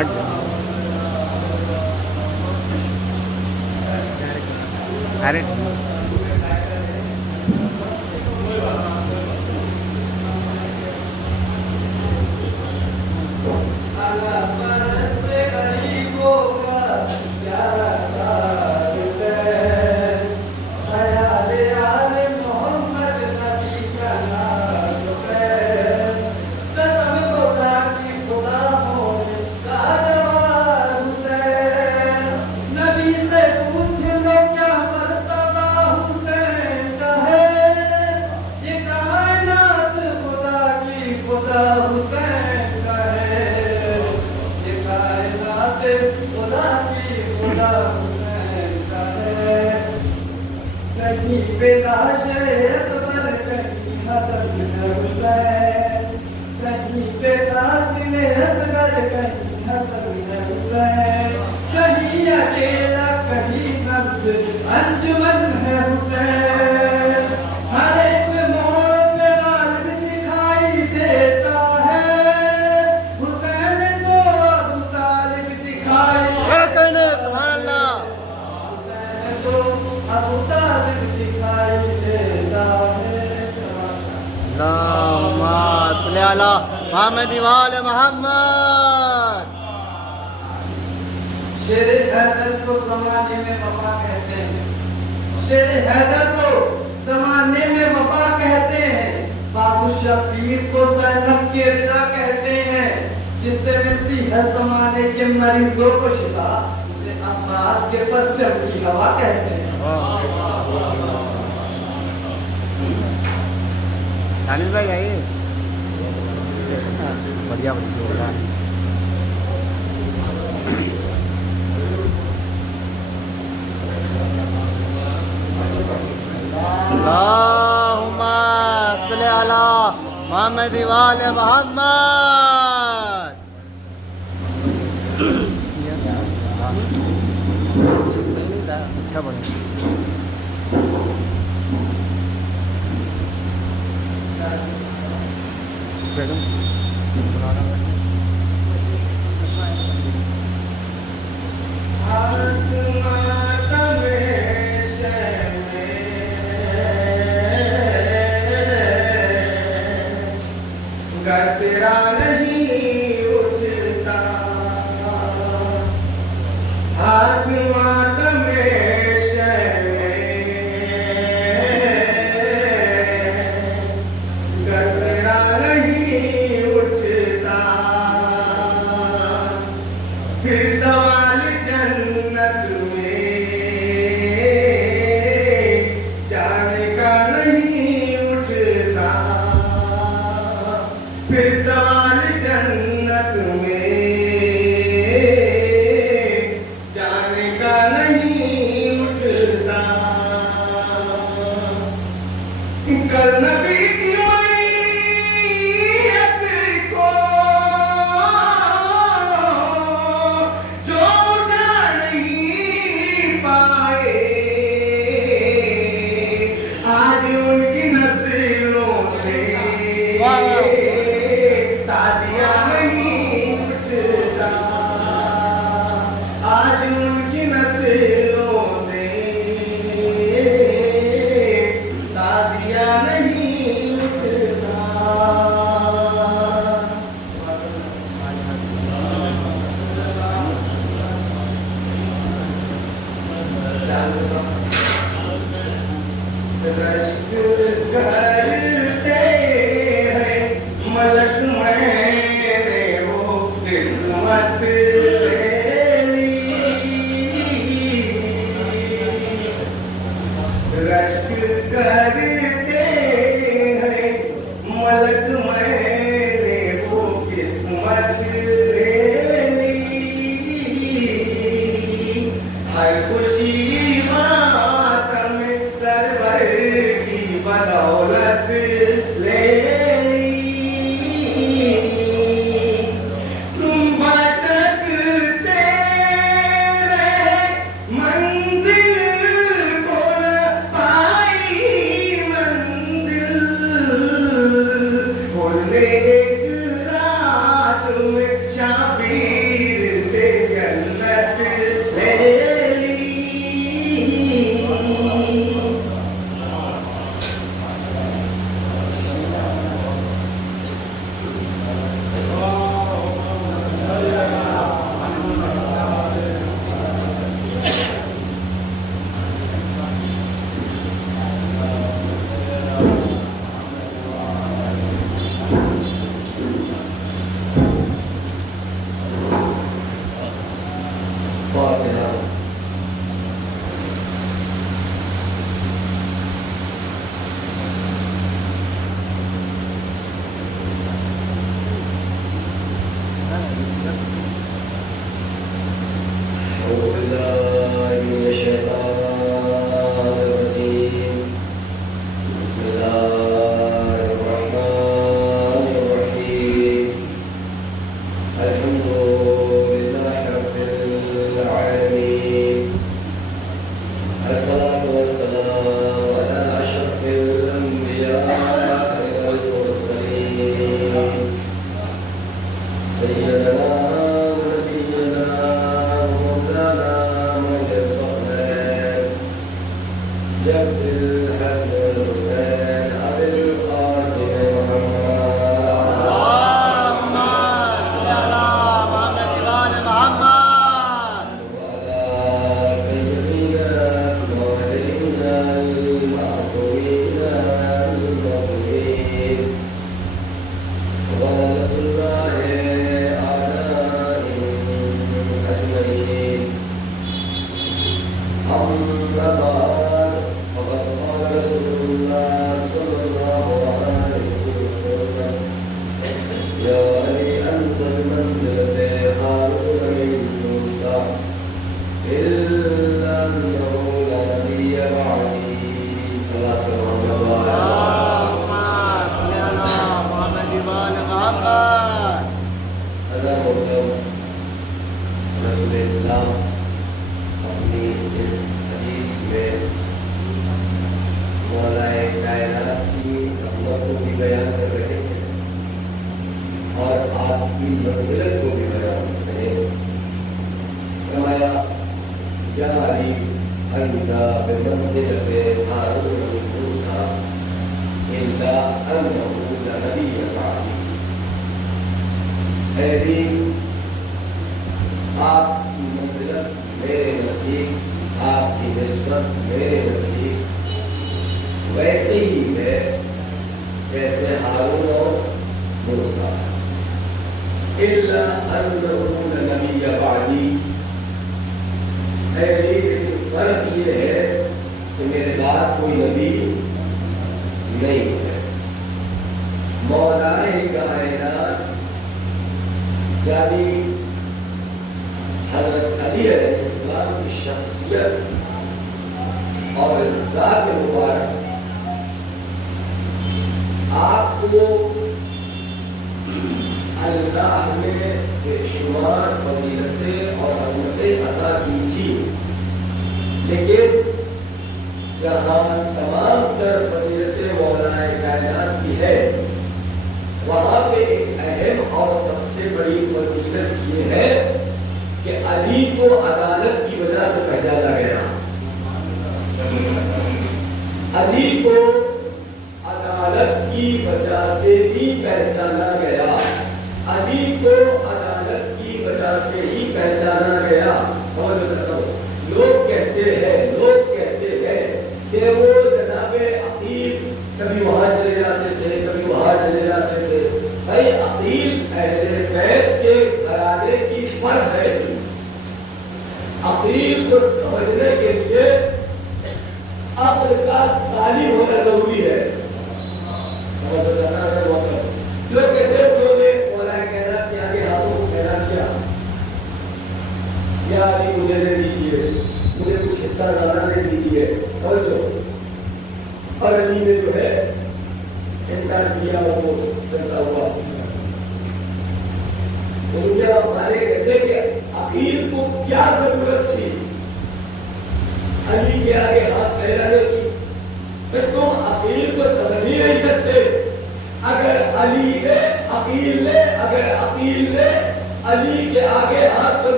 ہٹ ارے انجمن ہے حسین، ہر ایک موڑ پہ غالب دکھائی دیتا ہے، حسین تو ابو طالب دکھائی کہنے سبحان اللہ حسین تو ابو طالب دکھائی دیتا ہے۔ اللہم صلی علی محمد وآل محمد۔ شیر حیدر کو زمانے میں وفا کہتے ہیں، شیر حیدر کو زمانے میں وفا کہتے ہیں، بابو شبیر کو زینب کی رضا کہتے ہیں، جس سے ملتی ہے زمانے کے مریضوں کو شفا، اسے عباس کے پرچم کی ہوا کہتے ہیں۔ دانش بھائی آئیے بڑھیا بڑھیا جو ہو رہا ہے اللہم صلی علی محمد وآل محمد۔ اچھا بڑھیا گر تیرا نہیں اٹھتا ہاتھ ماتم شہر گر تیرا نہیں اٹھتا پھر سوال جنت میں جانے کا نہیں اٹھتا، پھر سوال جنت میں جانے کا نہیں اٹھتا۔ کل نبی کی میت کو جو اٹھا نہیں پائے، آج ان کی نسلوں سے تازیہ نہیں اٹھتا، آج ان کی نسلوں سے تازیہ نہیں اٹھتا۔ رشک کرتے ہیں ملک میں وہ قسمت تیری، رشک کرتے ہیں ملک میں وہ قسمت تیری، ہر خوشی ماتم سرور کی بدولت لے لی، تم بھٹکتے رہے منزل کو نہ پائی منزل، بولے ایک رات میں شبیر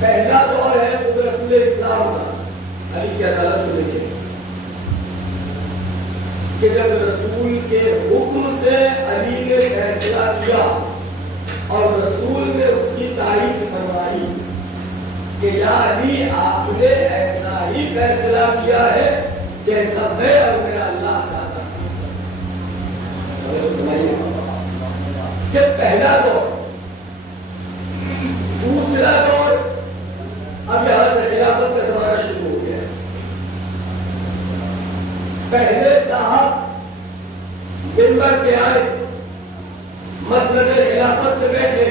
پہلا دور ہے خود رسول اسلام کا، علی کی عدالت میں دیکھیں کہ جب رسول کے حکم سے علی نے فیصلہ کیا اور رسول نے اس کی تائید فرمائی کہ یا علی آپ نے ایسا ہی فیصلہ کیا ہے جیسا میں اور میرا اللہ چاہتا ہوں۔ کہ پہلا دور، دوسرا دور، اب یہاں سے خلافت کا زمانہ شروع ہو گیا۔ پہلے صاحب منبر پہ آئے، مسند خلافت میں بیٹھے،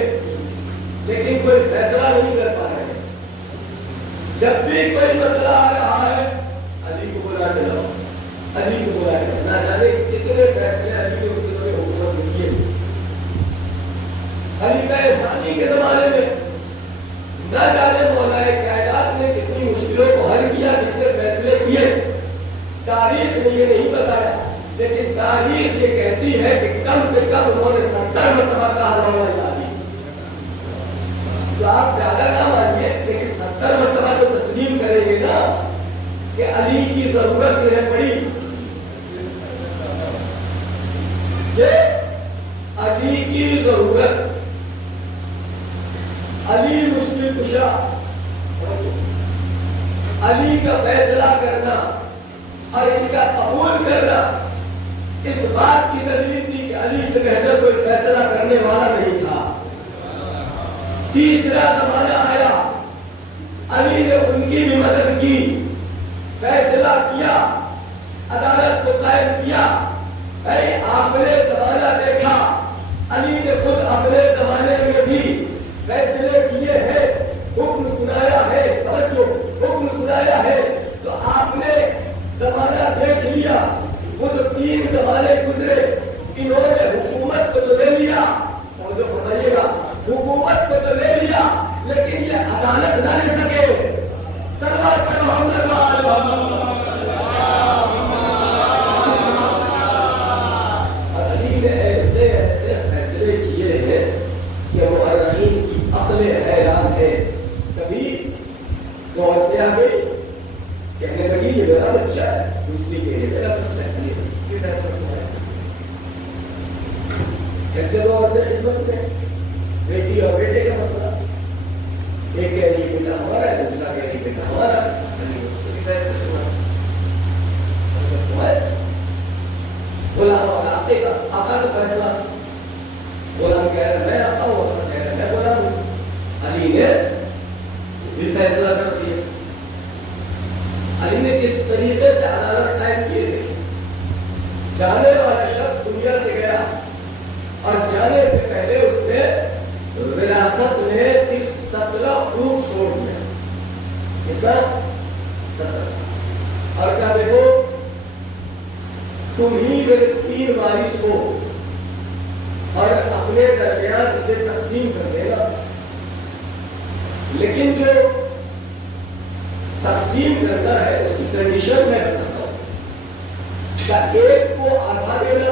لیکن کوئی فیصلہ نہیں کر پا رہے۔ جب بھی کوئی مسئلہ آ رہا ہے علی کو بلا کے لاؤ، علی کو بلا کے لاؤ، نہ جانے کتنے فیصلے علی نے انہوں نے حکومت میں کیے۔ خلیفہ ثانی کے زمانے میں نہ جانے مولا کائنات نے کتنی مشکلوں کو حل کیا، کتنے فیصلے کیے، تاریخ نے یہ نہیں بتایا، لیکن تاریخ یہ کہتی ہے کہ کم سے کم انہوں نے 70 مرتبہ کہا مولا علی۔ تو آپ زیادہ نہ مانیے، لیکن 70 مرتبہ تو تسلیم کریں گے نا کہ علی کی ضرورت انہیں پڑی، کہ علی کی ضرورت، علی مشکل کشا، علی کا فیصلہ کرنا اور ان کا قبول کرنا اس بات کی دلیل تھی کہ علی سے بہتر کوئی فیصلہ کرنے والا نہیں تھا۔ تیسرا زمانہ آیا، علی نے ان کی بھی مدد کی، فیصلہ کیا، عدالت کو قائم کیا۔ اے آپ نے زمانہ دیکھا، علی نے خود اپنے زمانے میں بھی فیصلے کیے ہیں، حکم سنایا ہے، توجہ، حکم سنایا ہے، تو آپ نے زمانہ دیکھ لیا۔ وہ جو 3 زمانے گزرے، انہوں نے حکومت کو تو لے لیا، اور جو فرمائیے گا حکومت کو تو لے لیا، لیکن یہ عدالت نہ لے سکے۔ سرور پر محمد علی نے ایسے ایسے فیصلے کیے ہیں کہ مؤرخین کی عقلیں حیران ہے۔ کبھی وہ عورتیں آ گئی، کہنے لگی یہ میرا بچہ ہے، دوسری کہہ رہی میرا بچہ ہے، یہ فیصلہ ہے۔ ایسے دو عورتیں خدمت میں، بیٹی اور بیٹے کا مسئلہ، ایک کہہ رہی بیٹا ہمارا ہے، دوسرا کہہ رہی بیٹا ہمارا ہے، فیصلہ سنا غلام اور آقے کا آقا کا فیصلہ، غلام کہہ رہا میں آقا ہوں، آقا کہہ رہا میں غلام ہوں، علی نے بھی فیصلہ کر دیا۔ علی نے کس طریقے سے عدالت قائم کیے دیکھیں، جانے والا شخص دنیا سے گیا اور جانے سے پہلے اس نے وراثت میں صرف 17 اونٹ چھوڑ دیا۔ کتنا؟ 17۔ اور کہا دیکھو تم ہی میرے 3 وارث ہو اور اپنے درمیان اسے تقسیم کر دینا، لیکن جو تقسیم کرنا ہے اس کی کنڈیشن میں بتاتا ہوں کہ ایک کو آدھا دینا،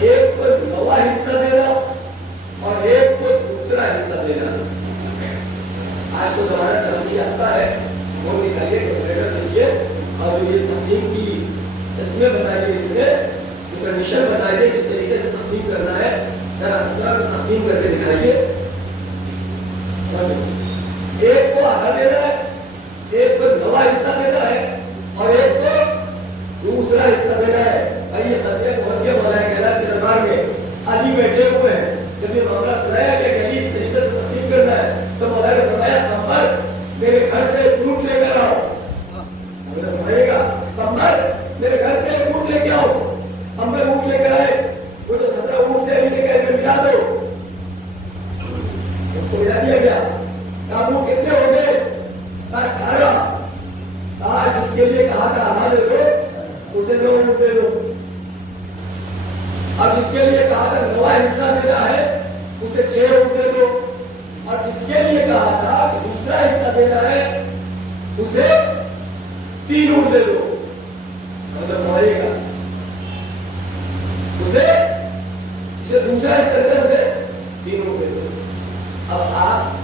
ایک کو 9واں حصہ دینا اور ایک کو دوسرا حصہ دینا۔ آج تو زمانہ ترقی آتا ہے، وہ نکالیے کیلکولیٹر دیکھیے اور جو یہ تقسیم کی اس میں بتائیے، اس میں جو کنڈیشن بتائیے کس طریقے سے تقسیم کرنا ہے، ذرا 17 کو تقسیم کر کے دکھائیے۔ ایک کو آدھا دینا ہے، ایک کو 9واں حصہ دینا ہے اور ایک کو دوسرا حصہ دینا ہے۔ بھائی یہ قصے پہنچ گئے مولا کائنات کے دربار میں، علی بیٹھے ہوئے ہیں۔ جب یہ معاملہ سنایا گیا کہ علی اس طریقے سے تقسیم کرنا ہے تو مولا نے فرمایا قمر میرے گھر سے اونٹ لے کر آؤ۔ فرمائے گا قمر میرے گھر سے اونٹ لے کے آؤ۔ ہم نے اونٹ لے کر آئے، وہ جو 17 اونٹ تھے علی نے کہا کہ ملا دو، ان کو ملا دیا گیا۔ کابو کتنے ہو گئے؟ 18۔ آج جس کے لیے کہا تھا آدھا دے دو اسے 9 اونٹ دے دو، اب جس کے لیے کہا تھا 9واں حصہ دینا ہے اسے 6 اونٹ دے دو، اور جس کے لیے کہا تھا کہ دوسرا حصہ دینا ہے اسے 3 اونٹ دے دو۔ مطلب فرمائیے گا اسے دوسرا حصہ دینا، اسے 3 اونٹ دے دو۔ اب آپ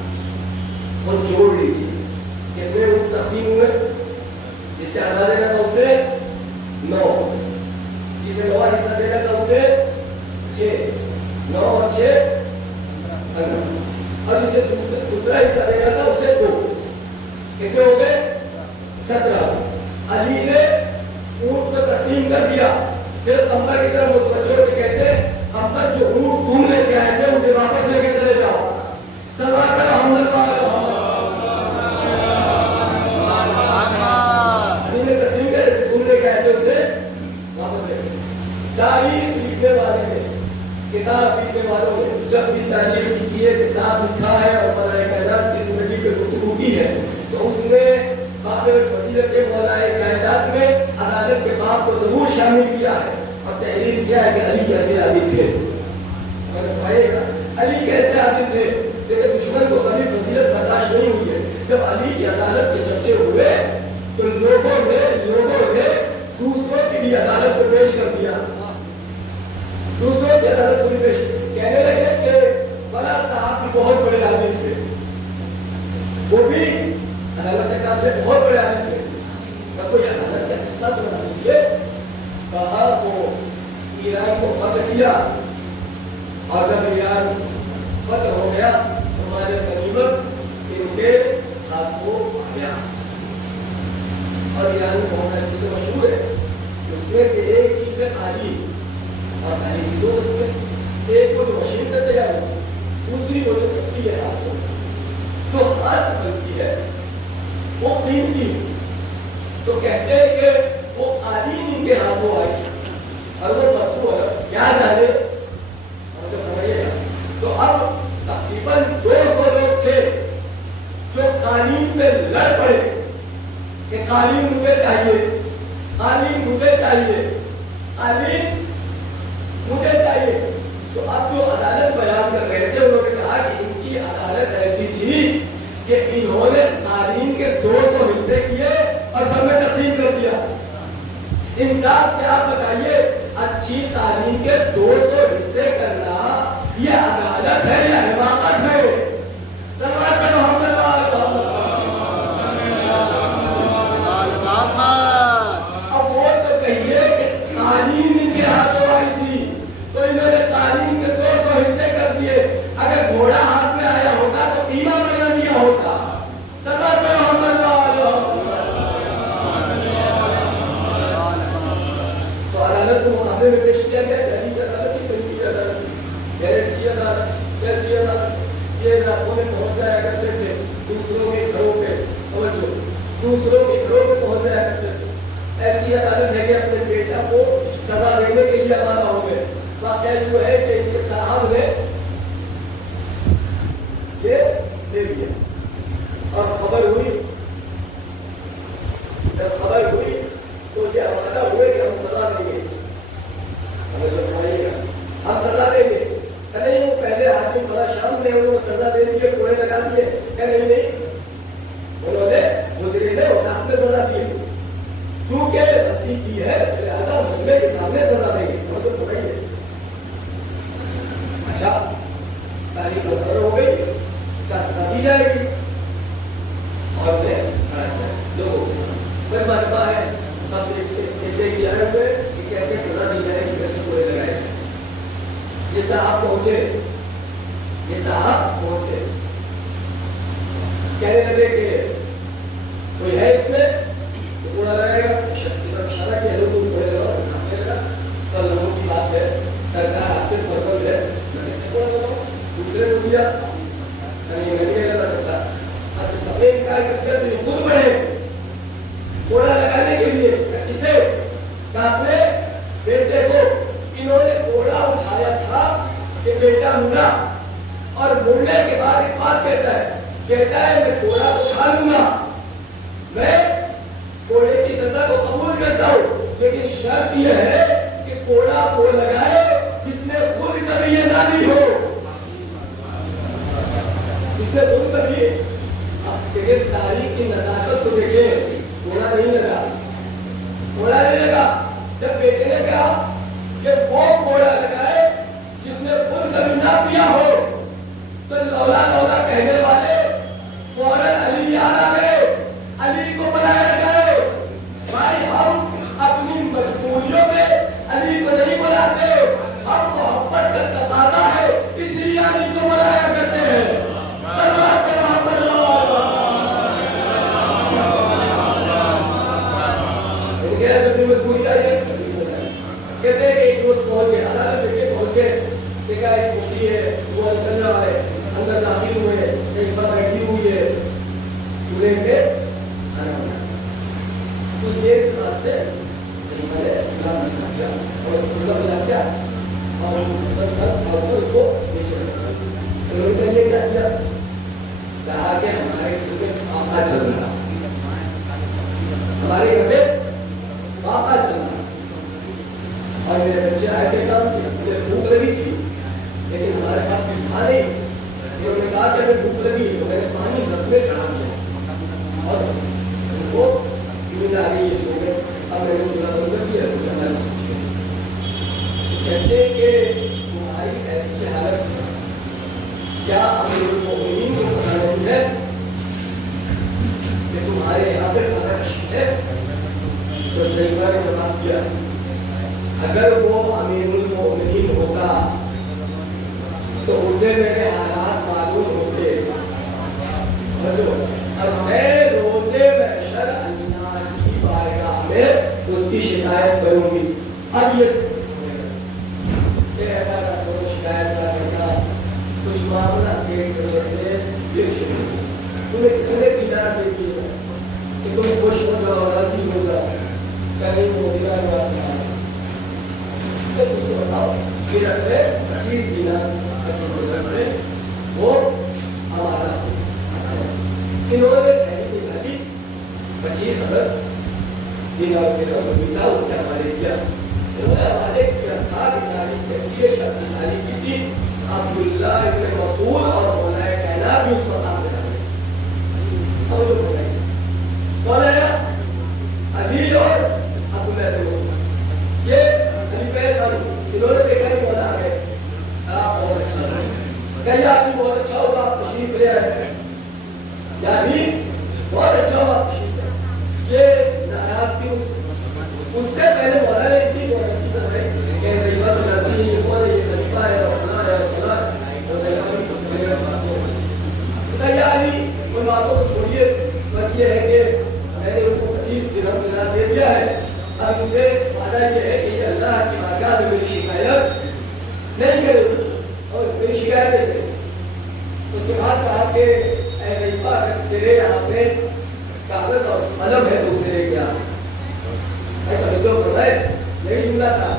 کتنے ہو گئے 17 علی نے اونٹ کو تقسیم کر دیا پھر قمر کی طرف متوجہ ہو کے کہتے قمر جو اونٹ تم لے کے آئے تھے اسے واپس لے کے چلے جاؤ سلوات کرو حمد علی نے تقسیم کر جیسے تم لے کے آئے تھے اسے واپس لے کے تاریخ لکھنے والے نے کتاب لکھنے والوں نے جب بھی تاریخ لکھی ہے کتاب لکھا ہے اور ملائکہ کائنات کی زندگی پہ گفتگو کی ہے تو اس نے باب فضیلت کے مولائے کائنات میں عدالت کے باب کو ضرور شامل کیا ہے اور تحریر کیا ہے کہ علی کیسے عادل تھے علی کیسے عادل تھے لیکن دشمن کو کبھی فضیلت برداشت نہیں ہوئی ہے جب علی کی عدالت کے چرچے ہوئے تو لوگوں نے دوسروں کی بھی عدالت کو پیش کر دیا دوسروں کی عدالت کو بھی پیش کہنے لگے کہ فلاں صاحب بھی بہت بڑے عادل تھے وہ بھی عدالت سے کہا بہت بڑے عادل تھے میں کوئی عدالت کا حصہ سنا دیجیے کہا وہ ایران کو فتح کیا اور جب ایران فتح ہو گیا ہمارے غنیمت ان کے ہاتھوں آ گیا اور ایران میں بہت ساری چیزیں مشہور ہے اس میں سے ایک چیز ہے تعلیم اور تعلیم کی دو قسمیں ایک وہ جو مشین سے تیار ہو دوسری وہ جو کسبی ہے ہاتھ سے جو ہاتھ سے بنتی ہے وہ قیمتی تو کہتے ہیں کہ وہ قالین ان کے ہاتھوں آئی اور وہ بدبو اگر کیا جانے تو اب تقریباً 200 لوگ تھے جو قالین پہ لڑ پڑے کہ قالین مجھے چاہیے قالین مجھے چاہیے قالین مجھے چاہیے تو اب جو عدالت بیان کر رہے تھے انہوں نے کہا کہ ان کی عدالت ایسی تھی کہ انہوں نے قالین کے 200 حصے کیے اور سب میں تقسیم کر دیا انصاف سے آپ بتائیے اچھی قالین کے 200 حصے کرنا یہ عدالت ہے یا حماقت ہے سلوات پہ محمد اب وہ تو کہیے کہ قالین ان کے ہاتھوں آئی تھی تو انہوں نے قالین کے 200 حصے کر دیے اگر گھوڑا ہاتھ میں آیا ہوتا تو قیمہ بنا دیا ہوتا سلوات پہ محمد تو عدالت کو مقابلے میں پیش کیا گیا دہلی کی عدالت کی کہیں کی عدالت ایسی عدالت ایسی عدالت یہ راتوں میں پہنچ جایا کرتے تھے دوسروں کے گھروں پہ توجہ دوسروں کے گھروں پہ پہنچ جایا کرتے تھے ایسی عدالت ہے کہ اپنے بیٹا کو سزا دینے کے لیے روانہ ہو گئے واقعہ یہ ہے کہ ان کے صاحب نے یہ دے دیا اور خبر ہوئی جب خبر ہوئی تو یہ روانہ ہوئے کہ ہم سزا دیں گے ہم سزا دیں گے نہیں وہ پہلے حاکم بڑا شام نے انہوں نے سزا دے دیے کوڑے لگا دیے کہ نہیں انہوں نے مجرم نے اوقات میں سزا دی چونکہ غلطی کی ہے لہٰذا محکمے کے سامنے سزا دیں گے وہ تو پڑی ہے اچھا تاریخ مقرر ہو گئی کیا سزا دی جائے گی اور میں لوگوں کے ساتھ کوئی مجمع ہے سب دیکھتے ہی آئے ہوئے کہ کیسے سزا دی جائے گی کیسے کوڑے لگائے گئے یہ صاحب پہنچے کہنے لگے کہ کوئی ہے اس میں تو کوڑا لگائے گا شخص کی طرف اشارہ کیا لوگ کوڑے لگاؤ کھانے لگا سب لوگوں کی بات ہے سرکار آپ کے فصل ہے میں کیسے کوڑا لگاؤں دوسرے کو دیا میں نہیں لگا سکتا اب سب نے انکار کر دیا تو یہ خود بڑھے کوڑا لگانے کے لیے اسے اپنے بیٹے کو انہوں نے کوڑا اٹھایا تھا کہ بیٹا مرا اور مرنے کے بعد ایک بات کہتا ہے میں کوڑا تو کھا لوں گا میں کوڑے کی سزا کو قبول کرتا ہوں لیکن شرط یہ ہے کہ کوڑا وہ لگائے جس نے خود کبھی یہ نہ لی ہو جس نے خود کبھی آپ دیکھیں تاریخ کی نزاکت کو دیکھیں کوڑا نہیں لگا جب بیٹے نے کہا کہ وہ کوڑا لگائے جس نے خود کبھی نہ پیا ہو تو لولا لولا کہنے والے فوراً علی یاد آ گئے علی کو بلایا جائے بھائی ہم اپنی مجبوریوں میں علی کو نہیں بلاتے ہم محبت کا تقاضا ہے اس لیے علی کو بلایا کرتے ہیں سلوات پہ محمد کہتے ہیں کہ ایک دوست پہنچ گئے, عدالت دیکھ کے پہنچ گئے, دیکھا ایک چھوٹی ہے, دھواں نکل رہا ہے, اندر داخل ہوئے, صحیفہ بیٹھی ہوئی ہے, چولہے پہ کھانا بنا. کچھ دیر کے بعد سے صحیفہ نے چولہا بنا دیا اور چولہا بنا دیا اور اس کو نیچے رکھا. انہوں نے یہ کیا کیا, کہا کہ ہمارے گھر میں پاپا چل رہا, ہمارے گھر میں پاپا چل رہا, اور میرے بچے آئے تھے کام سے, مجھے بھوک لگی تھی لیکن ہمارے پاس کچھ تھا نہیں. انہوں نے کہا کہ ہمیں بھوک لگی تو میں نے پانی سب میں چڑھا دیا اور ان کو نیند آ گئی, یہ سو گئے. اب میں نے چولہا بند کر دیا, چولہا میں نے سوچ گیا. کہتے ہیں کہ تمہاری ایسی حالت کیا امیر المومنین کو پتہ نہیں ہے کہ تمہارے یہاں پہ فضا کشی ہے؟ تو صحیفہ نے جواب دیا, اگر وہ امیر المومنین ہوتا تو اسے میرے حالات معلوم ہوتے, اور میں روزے محشر اللہ کی بارگاہ میں اس کی شکایت کروں گی. اب یہ ایسا نہ کرو, شکایت نہ کرنا, کچھ معاملہ سیٹ کر لیتے پھر شروع. تمہیں کتنے دینار دے دیے کہ تم خوش ہو جاؤ, راضی ہو جاؤ, کہیں وہ دینار راضی آ جائے. اس کو بتاؤ کہ رکھے 25 دینار, 25 دینار میں وہ ہمارا. انہوں نے تحریر نکالی, 25,000 دینار کے جو بھی تھا اس کے حوالے کیا. انہوں نے حوالے کیا تھا دیناری کے لیے شرط دیناری کی تھی عبداللہ ابن مسعود اور مولا کائنات بھی اس مقام پہ آئے. اور جو بولائے کون ہے, علی اور عبداللہ ابن مسعود. یہ علی پہ سالو انہوں نے دیکھا کہ مولا آ گئے, آپ بہت اچھا رہے, کہا یہ آدمی بہت اچھا ہوگا, آپ تشریف لے آئے, یعنی بہت اچھا ہوگا آپ تشریف لے. یہ ناراض تھی اس سے پہلے مولا نے اتنی جو ہے کہ صحیفہ تو جانتی ہے, یہ کون ہے, یہ خلیفہ ہے اور فلاں ہے اور فلاں, اور صحیفہ بھی یا علی ان باتوں کو چھوڑیے, بس یہ ہے کہ میں نے ان کو 25 درہم دینار دے دیا ہے. اب ان سے وعدہ یہ ہے کہ یہ اللہ کی بارگاہ میں میری شکایت نہیں کرے اور میری شکایت نہیں کرے. اس کے بعد کہا کہ اے صحیفہ اگر تیرے یہاں پہ کاغذ اور قلم ہے تو اسے لے کے آ. توجہ فرمائے, یہی جملہ تھا.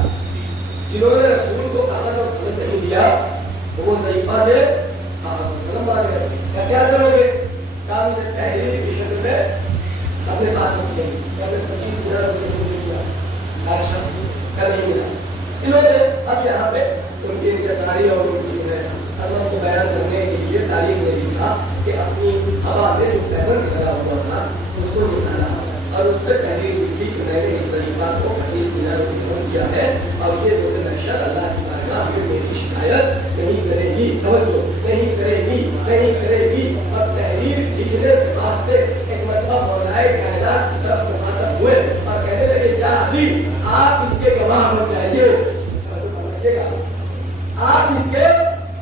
جنہوں نے رسول کو کاغذ اور قلم نہیں دیا تو وہ صحیفہ سے کاغذ اور قلم مانگ گئے. کیا کرو گے, کام سے تحریر کی شکل میں اپنے پاس رکھیں گے. 25 دینار دیا, اچھا کیا نہیں ملا. انہوں نے اب یہاں پہ ان کی انکساری اور ان کی عظمت کو بیان کرنے کے لیے تاریخ نے لکھا کہ اپنی ہوا میں جو پیمنٹ لگا ہوا تھا اس کو نکالا اور اس پہ تحریر لکھی کہ میں نے اس صحیفہ کو 25 دینار دیا ہے اور یہ روزے محشر اللہ کی بارگاہ میں میری شکایت نہیں کرے گی. توجہ, نہیں کرے گی, نہیں کرے گی. اور تحریر لکھنے کے بعد سے ایک مرتبہ مولا کائنات کی طرف مخاطب ہوئے اور کہنے لگے کیا علی آپ اس کے گواہ بن جائیے, آپ اس کے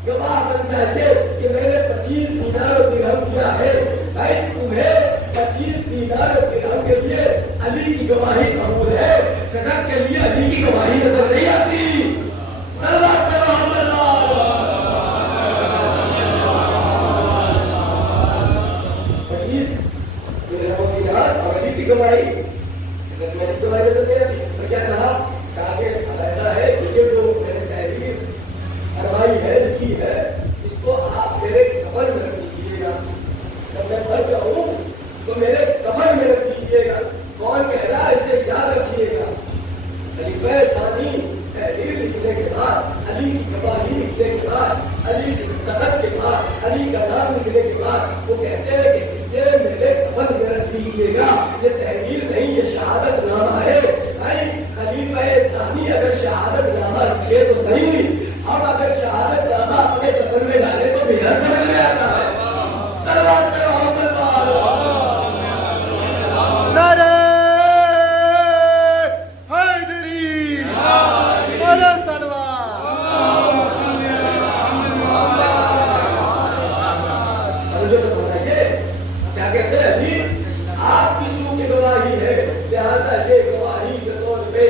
گواہ بن جائیے کہ میں نے 25 دینار و درہم دیا ہے. بھائی تمہیں 25 دینار و درہم کے لیے علی کی گواہی قبول ہے, صدق کے لیے علی کی گواہی نظر نہیں آتی. صلوات محمد 25 درہم و دینار اور علی کی گواہی نظر نہیں آتی. اور کیا کہا کہ ایسا ہے کہ یہ جو میں نے تحریر کروائی ہے, لکھی ہے, اس کو آپ میرے کفن میں رکھ دیجیے گا. جب میں مر جاؤں تو میرے کفن میں رکھ دیجیے گا. کون کہہ رہا ہے اسے یاد رکھیے گا. خلیفہ ثانی تحریر لکھنے کے بعد, علی کی گواہی لکھنے کے بعد, علی کی دستخط کے بعد, علی کا نام لکھنے کے بعد وہ کہتے ہیں کہ اسے میرے کفن میں رکھ دیجیے گا. یہ تحریر نہیں, یہ شہادت نامہ ہے. بھائی خلیفہ ثانی اگر شہادت نامہ لکھے تو صحیح, ہم اگر شہادت نامہ اپنے کفن میں ڈالے تو بغیر سمجھ میں آتا ہے. صلوات محمد نعرہ حیدری, نعرہ سلوات. توجہ تو فرمائیے, کیا کہتے ہیں علی آپ کی چونکہ گواہی ہے لہذا یہ گواہی کے طور پہ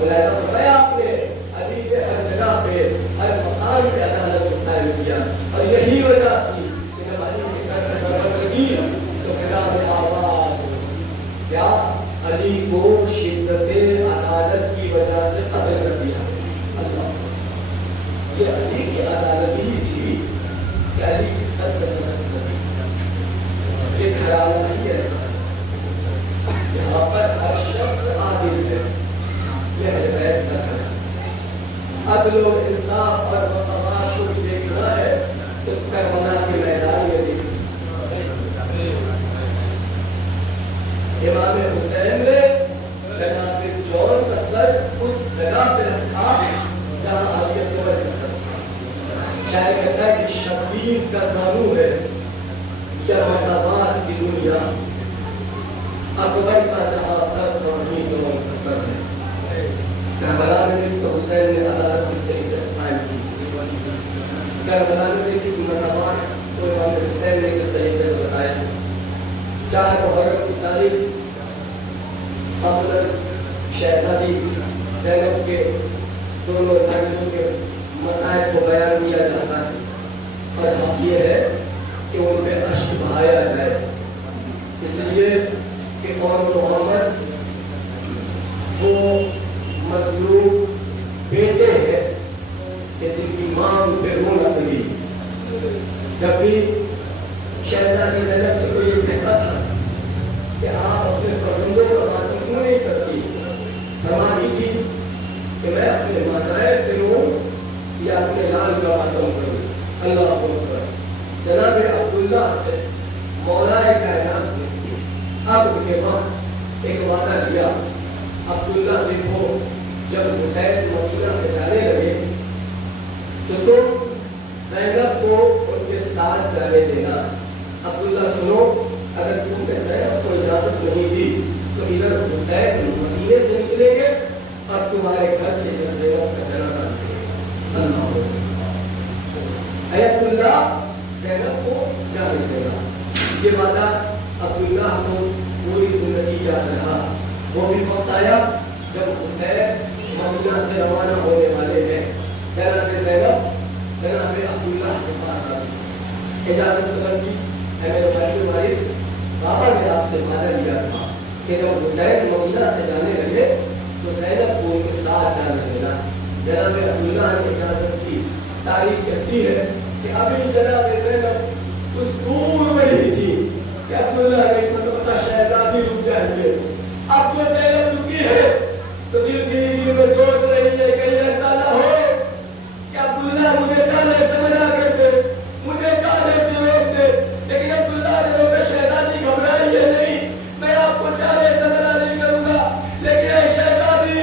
ملاحظہ فرمایا آپ نے علی نے ہر جگہ پہ ہر مقام پہ عدالت کو قائم کیا اور یہی وجہ تھی کہ جب علی کی سر پر سربت لگی تو فضا میں آواز کیا علی کو شدت عدالت کی وجہ سے قتل کر دیا اللہ یہ علی کی عدالت ہی تھی کہ علی کی سر پر سربت لگی یہ گھرانہ نہیں ایسا یہاں پر ہر شخص عادل ہے یہ اہل بیت کا گھر عدل و انصاف اور مساوات کو بھی دیکھنا ہے تو کربلا کے میدان میں دیکھنا امام حسین نے جناب جون کا سر اس جگہ پہ رکھا جہاں علی اکبر کا سر شاید کہتا ہے کہ شبیر کا زانو ہے یا مساوات کی دنیا اکبر کا جہاں سر اور نہیں جون کا سر ہے کربلا میں دیکھ تو حسین نے عدالت کس طریقے سے قائم کی کربلا میں دیکھی کہ مساوات تو امام حسین نے کس طریقے سے بتایا 4 محرم کی تاریخ اپنا شہزادی زینب کے دونوں لڑکیوں کے مسائل کو بیان کیا جاتا ہے اور حق یہ ہے کہ ان پہ اشک بہایا جائے اس لیے کہ قوم محمد وہ مظلوم بیٹے ہیں کہ جن کی ماں ان پہ رو نہ سکی جب بھی شہزادی زینب سے کوئی یہ کہتا تھا کہ آپ اپنے فرزندوں کا ماتم کیوں نہیں کرتی فرما دیجیے کہ میں اپنے ماترائے پہ ہوں یا اپنے لال کا ماتم کروں اللہ اکبر جناب عبداللہ سے مولا کائنات نے اب کے بعد ایک وعدہ کیا عبداللہ دیکھو جب حسین مدینہ سے جانے لگے تو تم زینب کو ان کے ساتھ جانے دینا عبداللہ سنو اگر تم نے زینب کو اجازت نہیں دی تو ادھر حسین مدینے سے نکلیں گے اور تمہارے گھر سے زینب کا جنازہ نکلے گا اللہ اے عبداللہ زینب کو جانے دینا یہ وعدہ عبداللہ کو پوری زندگی یاد رہا وہ بھی وقت آیا جب حسین مدینہ سے روانہ ہونے والے ہیں جناب زینب جناب عبداللہ کے پاس آ گئی اجازت طلب کی اے میرے بھائی وارث بابا نے آپ سے وعدہ لیا تھا کہ جب حسین مدینہ سے جانے لگے تو زینب کو ان کے ساتھ جانے دینا جناب عبداللہ نے اجازت کی تاریخ کہتی ہے کہ ابھی جناب زینب اس دور میں ہی تھی کہ عبداللہ نے مطلب شہزادی رک جائیے اب جو زینب رکی ہے تو دل کی میں سوچ رہی ہے کہ ایسا نہ ہو کہ عبداللہ مجھے جانے سے منع کر دے مجھے جانے سے روک دے لیکن عبداللہ نے روکا شہزادی گھبرائیے نہیں میں آپ کو جانے سے منع نہیں کروں گا لیکن اے شہزادی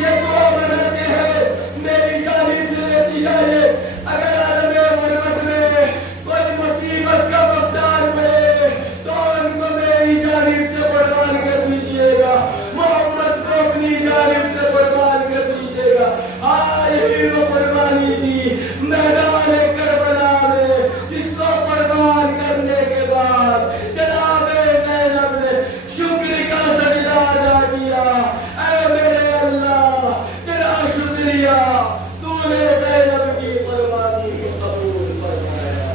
یہ دعا بناتے ہیں میری جانب سے لیتی جائے اگر عالم غربت میں کوئی مصیبت کا وقتان پڑے تو ان کو میری جانب سے قربان کر دیجئے گا محمد کو اپنی جانب سے قربان کر دیجئے گا یہی وہ قربانی تھی میدان کربلا میں جس کو قربان کرنے کے بعد جناب زینب نے شکر کا سجدہ ادا کیا اے میرے اللہ تیرا شکریہ تو نے زینب کی قربانی کو قبول فرمایا